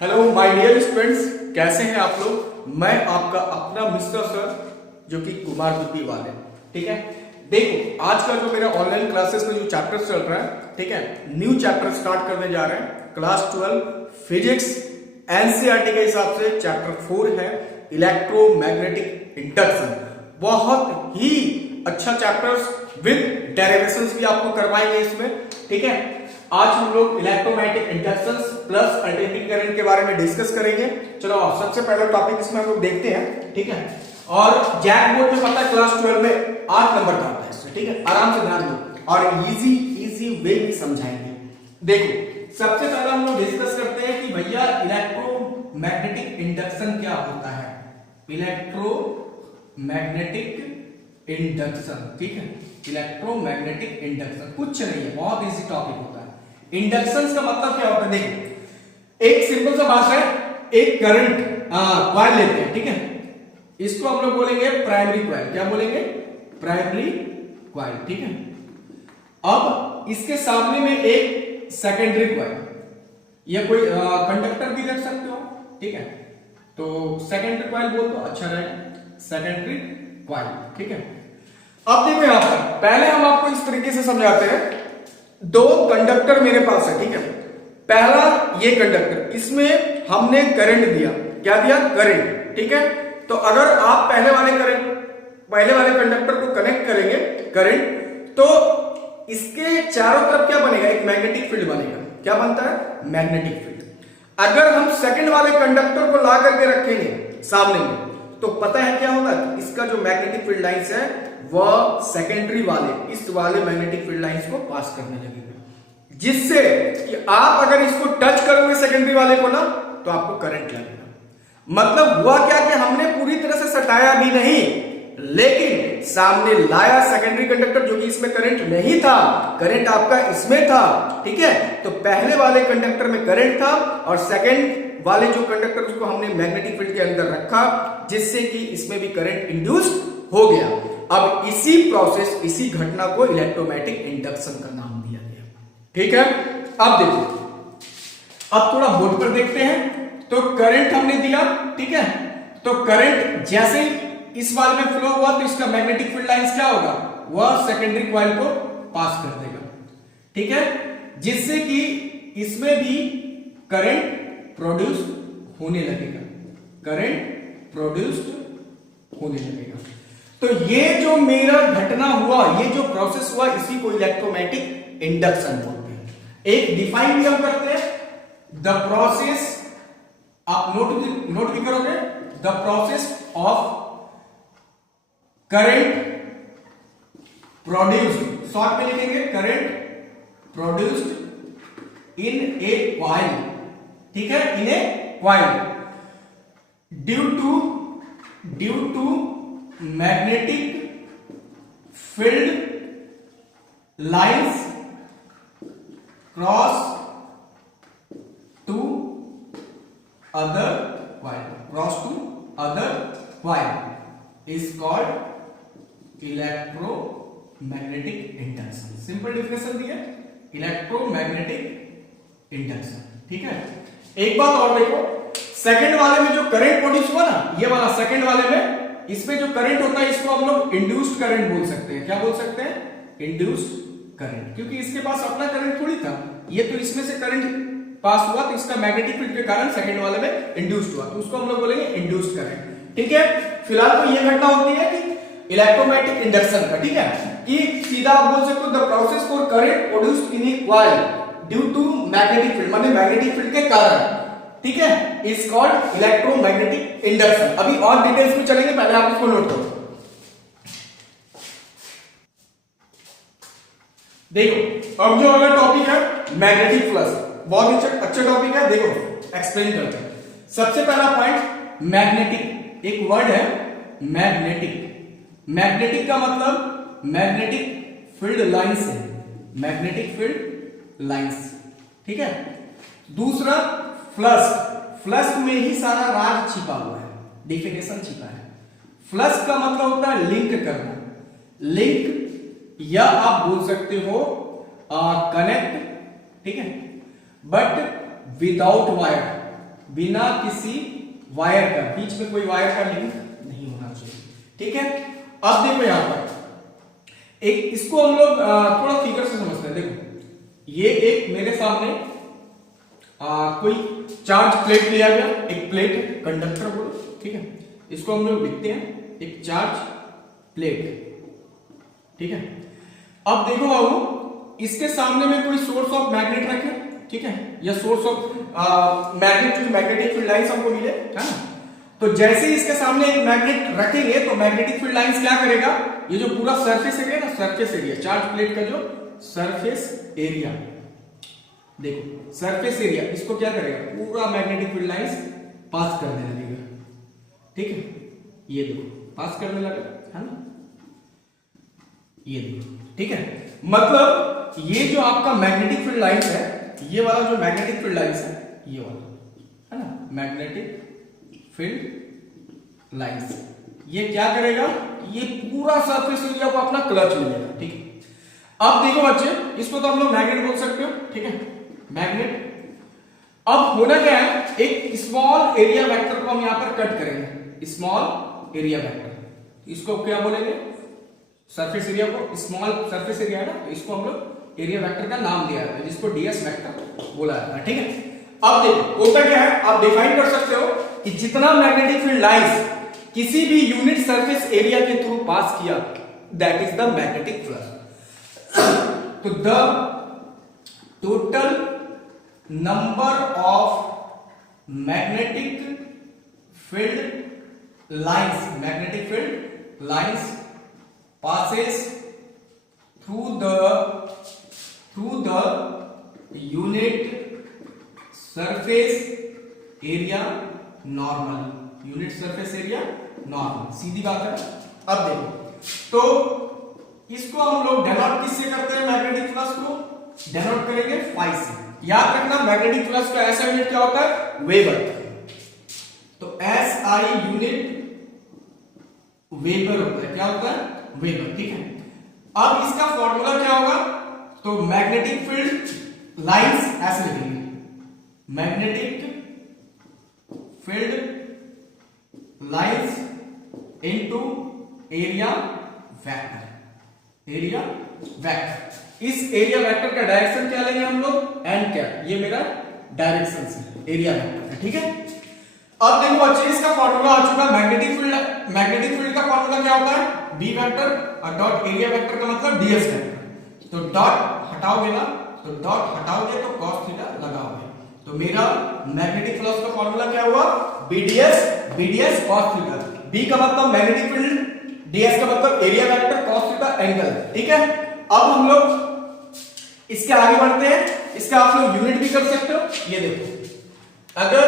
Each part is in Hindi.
हेलो माय डियर स्टूडेंट्स, कैसे हैं आप लोग। मैं आपका अपना मिस्टर सर जो कि कुमार बुद्धि वाले। ठीक है, देखो आज का जो मेरा ऑनलाइन क्लासेस में जो चैप्टर चल रहा है, ठीक है, न्यू चैप्टर स्टार्ट करने जा रहे हैं। क्लास 12 फिजिक्स एनसीईआरटी के हिसाब से चैप्टर 4 है इलेक्ट्रोमैग्नेटिक इंडक्शन। बहुत ही अच्छा चैप्टर्स विद डेरिवेशंस भी आपको करवाएंगे इसमें। ठीक है, आज हम लोग electromagnetic inductions plus alternating current के बारे में डिस्कस करेंगे। चलो सबसे पहला टॉपिक इसमें हम लोग देखते हैं। ठीक है, और जैक बोर्ड में पता है क्लास 12 में 8 नंबर का आता है इसमें। ठीक है, आराम से ध्यान दो और इजी वे में समझाएंगे। देखो सबसे पहला हम लोग डिस्कस करते हैं कि भैया इलेक्ट्रोमैग्नेटिक इंडक्शन क्या होता है। इलेक्ट्रोमैग्नेटिक इंडक्शन, ठीक है, इलेक्ट्रोमैग्नेटिक इंडक्शन कुछ नहीं है, बहुत इजी टॉपिक होता है। इंडक्शन का मतलब क्या होता है, देखो एक सिंपल सा बात है, एक करंट कॉइल लेते हैं। ठीक है, इसको हम लोग बोलेंगे प्राइमरी कॉइल। क्या बोलेंगे? Primary coil. ठीक है, अब इसके सामने में एक सेकेंडरी कॉइल या कोई कंडक्टर भी रख सकते हो। ठीक है, तो सेकेंडरी कॉइल बोल दो, अच्छा रहेगा, सेकेंडरी कॉइल। ठीक है, अब देखो यहां पर पहले हम आपको इस तरीके से समझाते हैं। दो कंडक्टर मेरे पास है। ठीक है, पहला ये कंडक्टर, इसमें हमने करंट दिया। क्या दिया? करंट। ठीक है, तो अगर आप पहले वाले कंडक्टर को कनेक्ट करेंगे करंट, तो इसके चारों तरफ क्या बनेगा? एक मैग्नेटिक फील्ड बनेगा। क्या बनता है? Magnetic field. अगर हम सेकंड वाले कंडक्टर को ला करके रखेंगे सामने में, तो पता है क्या होगा? इसका जो मैग्नेटिक फील्ड लाइंस है वह सेकेंडरी वाले इस वाले मैग्नेटिक फील्ड लाइंस को पास करने लगेगा, जिससे कि आप अगर इसको टच करोगे सेकेंडरी वाले को ना, तो आपको करंट लगेगा। मतलब हुआ क्या कि हमने पूरी तरह से सटाया भी नहीं, लेकिन सामने लाया सेकेंडरी कंडक्टर जो कि इसमें करंट नहीं था, करंट आपका इसमें था। ठीक है, तो पहले वाले कंडक्टर में करंट था और सेकेंड वाले जो कंडक्टर उसको हमने मैग्नेटिक फील्ड के अंदर रखा, जिससे कि इसमें भी करंट इंड्यूस हो गया। अब इसी प्रोसेस, इसी घटना को इलेक्ट्रोमैग्नेटिक इंडक्शन का नाम दिया गया। ठीक है, अब देखो, अब थोड़ा बोर्ड पर देखते हैं। तो करंट हमने दिया। ठीक है, तो करंट जैसे इस वाले में फ्लो हुआ, तो इसका मैग्नेटिक फील्ड लाइंस क्या होगा? वह सेकेंडरी कॉइल को पास कर देगा। ठीक है, जिससे कि इसमें भी करंट प्रोड्यूस होने लगेगा, करंट प्रोड्यूस्ड होने लगेगा। तो ये जो मेरा घटना हुआ, ये जो प्रोसेस हुआ, इसी को इलेक्ट्रोमैग्नेटिक इंडक्शन बोलते हैं। एक डिफाइन भी हम करते हैं, द प्रोसेस, आप नोट भी करोगे, the process of current produced, short में लिखेंगे current produced in a coil. ठीक है, in a coil due to magnetic field lines cross to other coil is called electromagnetic induction. Simple definition दी है, इलेक्ट्रोमैग्नेटिक इंडक्शन। ठीक है, एक बात और देखो, सेकंड वाले में जो करंट प्रोड्यूस हुआ ना, ये वाला सेकंड वाले में, इसमें जो करंट होता है इसको हम लोग इंड्यूस्ड करंट बोल सकते हैं। क्या बोल सकते हैं? इंड्यूस्ड करंट, क्योंकि इसके पास अपना करंट थोड़ी था, ये तो इसमें से करंट पास हुआ, तो इसका मैग्नेटिक फील्ड के कारण सेकंड वाले में इंड्यूस्ड हुआ, तो उसको हम लोग बोलेंगे इंड्यूस्ड करंट। ठीक है, फिलहाल तो ये घटना होती है कि इलेक्ट्रोमैग्नेटिक इंडक्शन का। ठीक है, कि सीधा आप बोल सकते हो the process for current produced in a coil due to magnetic field, माने मैग्नेटिक फील्ड के कारण। ठीक है, इज कॉल्ड इलेक्ट्रोमैग्नेटिक इंडक्शन। अभी और डिटेल्स में चलेंगे, पहले आप इसको नोट करो। देखो अब जो अगला टॉपिक है मैग्नेटिक फ्लक्स, बहुत अच्छा टॉपिक है। देखो एक्सप्लेन करते हैं। सबसे पहला पॉइंट मैग्नेटिक, एक वर्ड है मैग्नेटिक। मैग्नेटिक का मतलब मैग्नेटिक फील्ड लाइंस है, मैग्नेटिक फील्ड लाइंस। ठीक है, दूसरा फ्लक्स, फ्लक्स में ही सारा राज छिपा हुआ है, डेफिनेशन छिपा है। फ्लक्स का मतलब होता है लिंक करना, लिंक, या आप बोल सकते हो कनेक्ट। ठीक है, बट विदाउट वायर, बिना किसी वायर का, बीच में कोई वायर का लिंक नहीं होना चाहिए। ठीक है, अब देखो यहां पर एक, इसको हम लोग थोड़ा फिगर से समझते हैं। देखो ये एक मेरे सामने कोई चार्ज प्लेट लिया गया, एक प्लेट है, कंडक्टर बोलो, ठीक है, इसको हम लोग लिखते हैं एक चार्ज प्लेट। ठीक है, अब देखो बाबू, इसके सामने में कोई सोर्स ऑफ मैग्नेट रखे, ठीक है, या सोर्स ऑफ मैग्नेट, जो मैग्नेटिक फील्ड लाइंस हमको मिले, है ना। तो जैसे ही इसके सामने एक मैग्नेट रखेंगे तो मैग्नेटिक फील्ड लाइंस क्या करेगा, ये जो पूरा सरफेस एरिया ना, सरफेस एरिया, चार्ज प्लेट का जो सरफेस एरिया, देखो सरफेस एरिया, इसको क्या करेगा, पूरा मैग्नेटिक फील्ड लाइंस पास करने लगेगा। ठीक है, ये देखो पास करने लगा, है ना, ये देखो। ठीक है, मतलब ये जो आपका मैग्नेटिक फील्ड लाइंस है, ये वाला जो मैग्नेटिक फील्ड लाइंस है, ये वाला, है ना, मैग्नेटिक फील्ड लाइंस, ये क्या करेगा, ये पूरा सरफेस एरिया को अपना क्लच में लेगा। ठीक है, अब देखो बच्चे, इसको तो हम लोग मैग्नेट बोल सकते हो। ठीक है, मैग्नेट। अब होना क्या है, एक स्मॉल एरिया वेक्टर को हम यहां पर कट करेंगे, स्मॉल एरिया वेक्टर, इसको क्या बोलेंगे, सरफेस एरिया को, स्मॉल सरफेस एरिया है ना, तो इसको हम लोग एरिया वेक्टर का नाम दिया है, जिसको डीएस वेक्टर बोला जाता है। ठीक है, अब देखो होता क्या है, आप डिफाइन कर सकते हो कि जितना मैग्नेटिक फील्ड लाइंस किसी भी यूनिट सरफेस एरिया के थ्रू पास किया, that is the magnetic flux. तो the total number of magnetic field lines, magnetic field lines passes through the unit surface area normal, unit surface area normal, सीधी बात है। अब देखो, तो इसको हम लोग डेनोट किससे करते हैं, मैग्नेटिक फ्लक्स को डेनोट करेंगे फाई से। याद रखना, मैग्नेटिक फ्लक्स का ऐसा यूनिट क्या होता है, वेबर। तो एस आई यूनिट वेबर होता है, क्या होता है, वेबर। ठीक है, अब इसका फॉर्मूला क्या होगा, तो मैग्नेटिक फील्ड लाइंस ऐसे लिखेंगे, magnetic field lines into area vector, area vector. इस एरिया वेक्टर का डायरेक्शन क्या लेंगे हम लोग, एन कैप, ये मेरा डायरेक्शन है, एरिया वेक्टर है। ठीक है, अब देखो बच्चे, इसका फॉर्मूला आ चुका, मैग्नेटिक फील्ड का फॉर्मूला क्या होता है, बी वेक्टर, और डॉट एरिया वेक्टर का मतलब डीएस वेक्टर। तो डॉट हटाओगे ना, तो डॉट हटाओगे तो cos थीटा लगाओगे, तो मेरा मैग्नेटिक फ्लक्स का फॉर्मूला क्या हुआ, बीडीएस cos थीटा। बी का मतलब मैग्नेटिक फील्ड, डीएस का मतलब area vector, cos theta angle. ठीक है, अब हम लोग इसके आगे बढ़ते हैं, इसका आप लोग यूनिट भी कर सकते हो। ये देखो, अगर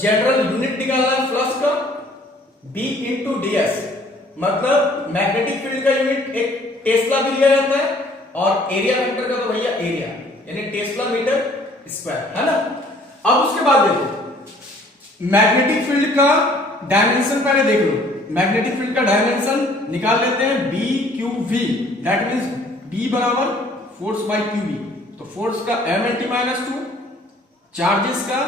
जनरल यूनिट निकालना है फ्लक्स का, बी इंटू डीएस, मतलब मैग्नेटिक फील्ड का यूनिट एक टेस्ला भी लिया जाता है, और एरिया वेक्टर का तो भैया एरिया, यानी टेस्ला मीटर स्क्वायर, है ना। अब उसके बाद देखो, मैग्नेटिक फील्ड का डायमेंशन पहले देख लो, मैग्नेटिक फील्ड का डायमेंशन निकाल लेते हैं, B Q V, that means B बराबर फोर्स बाय क्यू वी। तो फोर्स का M L T minus 2, charges का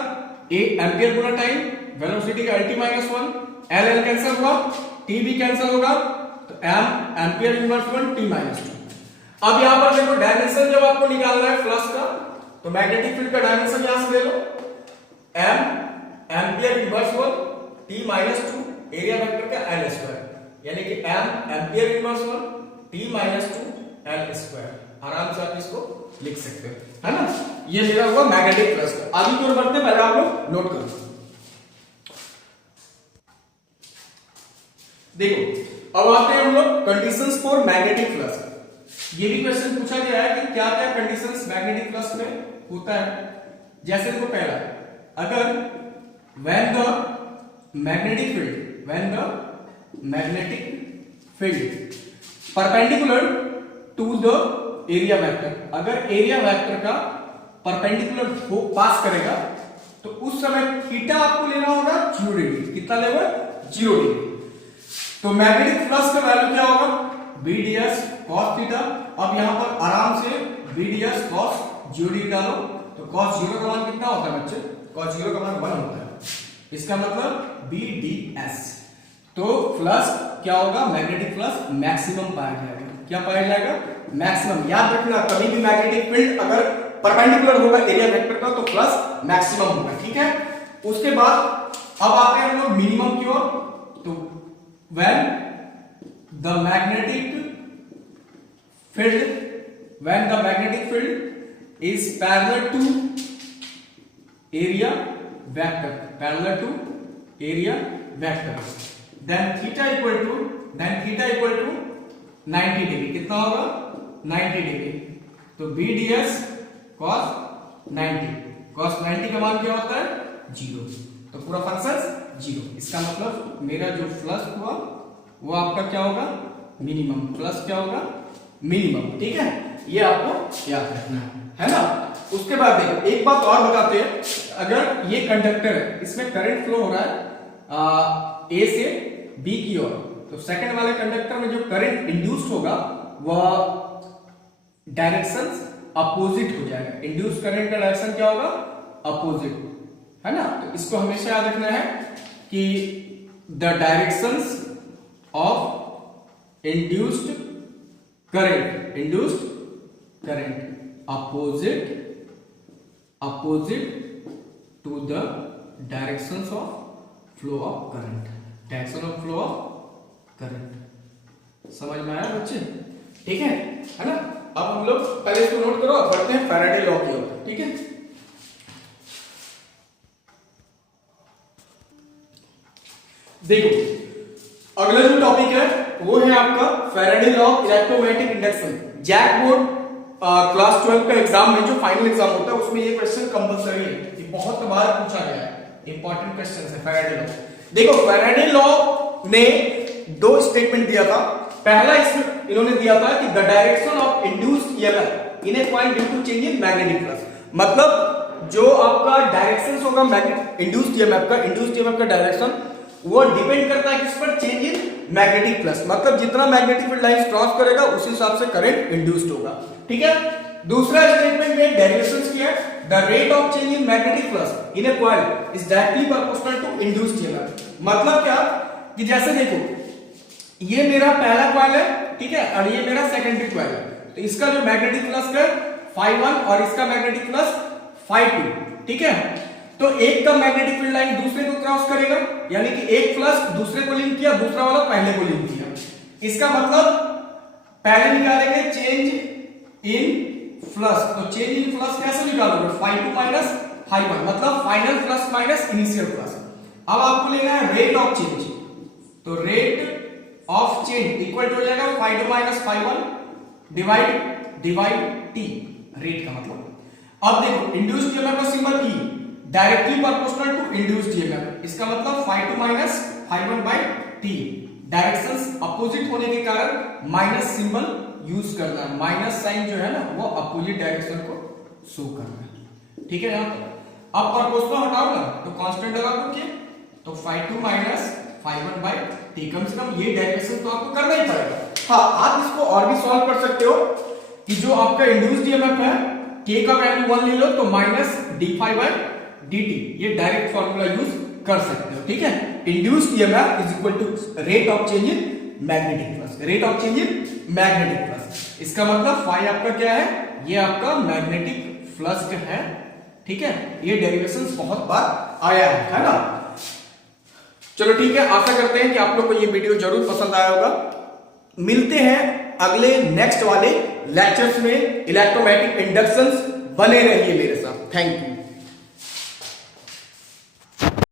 ए एम्पियर गुना टाइम, वेलोसिटी का L T minus 1, L L cancel हुआ, टी भी कैंसिल होगा, तो M ampere inverse 1 T minus 2। अब यहां पर देखो, डायमेंशन जब आपको निकालना है फ्लक्स का, तो मैग्नेटिक फील्ड का डायमेंशन यहां से ले लो, M ampere inverse 1 T minus 2 area vector का एल स्क्वायर, यानी कि M ampere inverse 1 T minus 2 L square. आराम से आप इसको लिख सकते हो, है ना। ये मेरा हुआ मैग्नेटिक फ्लक्स का। आगे की ओर बढ़ते हैं, पहले आप लोग नोट करो। देखो, अब आते हैं हम लोग कंडीशंस फॉर मैग्नेटिक फ्लक्स। ये भी क्वेश्चन पूछा गया है कि क्या क्या कंडीशंस मैग्नेटिक फ्लक्स में होता है। जैसे देखो, पहला, अगर when the magnetic field perpendicular to the area vector, अगर एरिया वेक्टर का परपेंडिकुलर पास करेगा, तो उस समय थीटा आपको लेना होगा 0 डिग्री। कितना लेगा, 0 डिग्री। तो मैग्नेटिक फ्लक्स का वैल्यू क्या होगा, BDS cos थीटा। अब यहां पर आराम से BDS cos 0 डिग्री डालो, तो cos 0 का मान कितना होता है बच्चे, cos 0 का मान 1 होता है। इसका मतलब BDS। तो फ्लक्स क्या होगा, मैग्नेटिक फ्लक्स मैक्सिमम पाया जाएगा। क्या पाया जाएगा, मैक्सिमम। याद रखना कभी भी मैग्नेटिक फील्ड अगर परपेंडिकुलर होगा एरिया वेक्टर का तो फ्लक्स मैक्सिमम होगा, ठीक है। उसके बाद अब आते हैं हम लोग मिनिमम की ओर। तो when the magnetic field is parallel to area vector, then theta equal to 90 degree. कितना होगा, 90 डिग्री। तो BDS cos 90 का मान क्या होता है, 0। तो पूरा फंक्शन 0। इसका मतलब मेरा जो फ्लक्स हुआ वो आपका क्या होगा, मिनिमम। फ्लक्स क्या होगा, मिनिमम, ठीक है। ये आपको याद रखना है ना। उसके बाद देखो एक बात और बताते हैं, अगर ये कंडक्टर है, इसमें करंट फ्लो हो रहा है A से B की ओर, तो सेकंड वाले कंडक्टर में जो करंट इंड्यूस्ड होगा वह डायरेक्शन अपोजिट हो जाएगा। इंड्यूस्ड करंट का डायरेक्शन क्या होगा, अपोजिट, है ना। तो इसको हमेशा याद रखना है कि the directions of induced current opposite to the directions of flow of current, direction of flow of current। समझ में आया बच्चे, ठीक है ना। अब हम लोग पहले इसको नोट करो, बढ़ते हैं फैराडे लॉ की ओर, ठीक है। देखो अगला जो टॉपिक है वो है आपका Faraday law of electromagnetic induction. JAC board class 12 का एग्जाम में जो फाइनल एग्जाम होता है उसमें ये क्वेश्चन कंपलसरी है, ये बहुत बार पूछा गया है, इंपॉर्टेंट क्वेश्चन है फैराडे लॉ। देखो फैराडे लॉ ने दो स्टेटमेंट दिया था। पहला इसमें इन्होंने दिया था कि the direction of induced EMF in a point due to change in magnetic flux, मतलब जो आपका डायरेक्शन होगा इंड्यूस्ड ईएमएफ का डायरेक्शन वो डिपेंड करता है किस पर, चेंज इन मैग्नेटिक फ्लक्स। मतलब जितना मैग्नेटिक फील्ड लाइंस क्रॉस करेगा उस हिसाब से करंट इंड्यूस्ड होगा, ठीक है। दूसरा स्टेटमेंट में डेरिवेशंस किया है, the rate of change in magnetic flux in a coil is directly proportional to induced EMF. मतलब क्या कि जैसे देखो ये मेरा पहला कॉइल है, ठीक है, और ये मेरा सेकेंडरी कॉइल है, तो इसका जो मैग्नेटिक फ्लक्स है φ1 और इसका मैग्नेटिक फ्लक्स φ2, ठीक है। तो एक का मैग्नेटिक फील्ड लाइन दूसरे को क्रॉस करेगा, यानी कि एक फ्लक्स दूसरे को लिंक किया, दूसरा वाला पहले को लिंक किया। इसका मतलब पहले निकालेंगे चेंज इन फ्लक्स, तो चेंज इन फ्लक्स कैसे निकालोगे, φ2 माइनस φ1, मतलब final flux minus initial flux. अब आपको लेना है रेट ऑफ चेंज, तो rate of change equal to हो जाएगा φ2 माइनस φ1 डिवाइड टी, रेट का मतलब। अब देखो इंड्यूस्ड ईएमएफ का symbol E, directly proportional to induced EMF, इसका मतलब φ2 minus φ1 by T. Directions opposite होने के कारण माइनस सिंबल यूज करना है, माइनस साइन जो है ना वो अपोजिट डायरेक्शन को शो करना है, ठीक है। यहां पर अब प्रोपोर्शनल हटाओ ना तो कांस्टेंट लगा दो, तो φ2 माइनस φ1 बाय टी। कम से कम ये डेरिवेशन तो आपको करना ही पड़ेगा। हाँ, आप इसको और भी सॉल्व कर सकते हो कि जो आपका इंड्यूस्ड ईएमएफ है k का वैल्यू 1 ले लो तो minus d phi by dt, ये डायरेक्ट फॉर्मूला यूज कर सकते हो, ठीक है। Induced EMF is equal to rate of change in magnetic flux, rate of change in magnetic flux. इसका मतलब फाई आपका क्या है, ये आपका मैग्नेटिक फ्लक्स है, ठीक है। ये डेरिवेशंस बहुत बार आया है ना। चलो ठीक है, आशा करते हैं कि आप लोग को ये वीडियो जरूर पसंद आया होगा। मिलते हैं अगले नेक्स्ट वाले लेक्चर्स में। इलेक्ट्रोमैग्नेटिक इंडक्शंस बने रहिए मेरे साथ। Thank you.